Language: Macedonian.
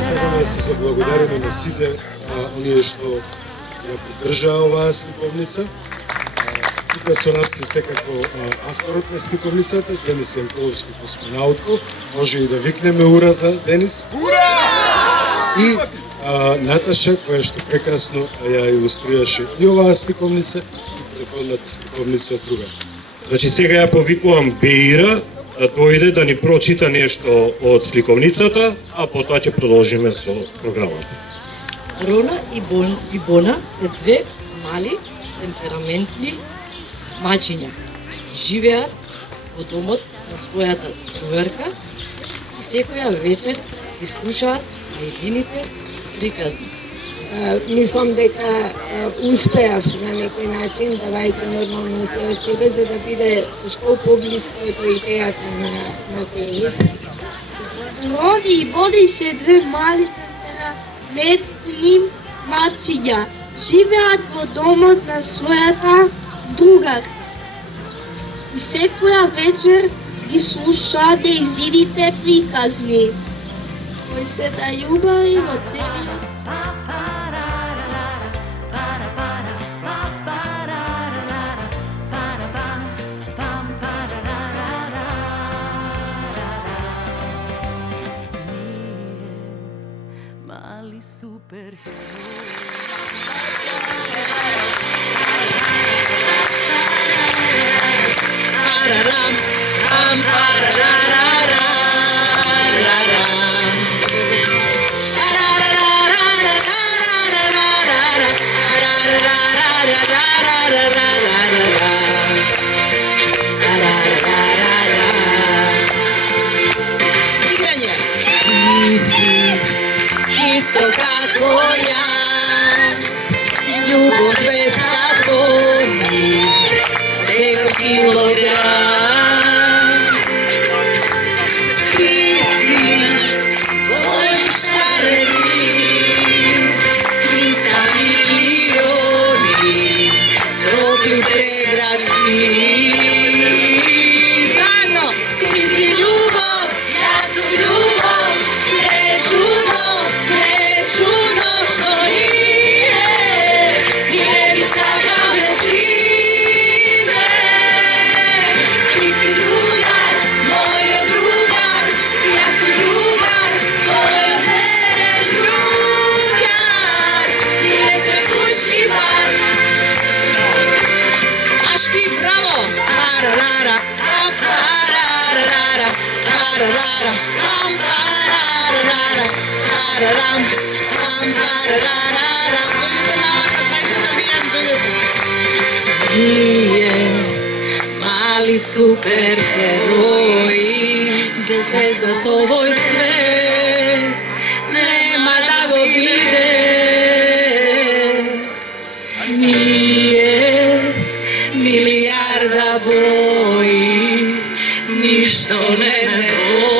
Сакаме да се заблагодариме на сите оние што ја поддржаа оваа сликовница. Тука со нас е секако авторот на сликовницата, Денис Јанковски, космонаутко. Може и да викнеме ура за Денис. И Наташа, која што прекрасно ја илустрираше и оваа сликовница, и предходната сликовница друга. Значи сега ја повикувам Беира да дојде да ни прочита нешто од сликовницата, а потоа ќе продолжиме со програмата. Рона и Бона се две мали, темпераментни мачиња. Живеат во домот на својата другарка и секоја вечер ги слушаат нејзините приказни. Мислам дека успеав на некој начин, давајќи нормално се од тебе, за да биде што поблиско до идејата на Денис. Рони и Бони се две мали темпераментни мачиња. Живеат во домот на својата другарка. И секоја вечер ги слушаат нејзините приказни, кои се да љубави во целиот свет. Mali superheroj. Isto kako jaz, ljubov 200 toni, svego kilogram. Ti si moj šareni, 300 milioni, topli pregradi. Zajedno, ti si ljubov, ja sam ljubov, ne čudo što nije mi stavljao na sine. Ti si drugar, moj drugar, ja sam drugar, tvoj od mene drugar. Nije sve kući vas. Aški, bravo! Pararara, pararara, pararara, pararara, pararam. Nije mali superheroj, bez zvezda s ovoj svet nema da go vide. Nije milijarda boji, ništo ne boji.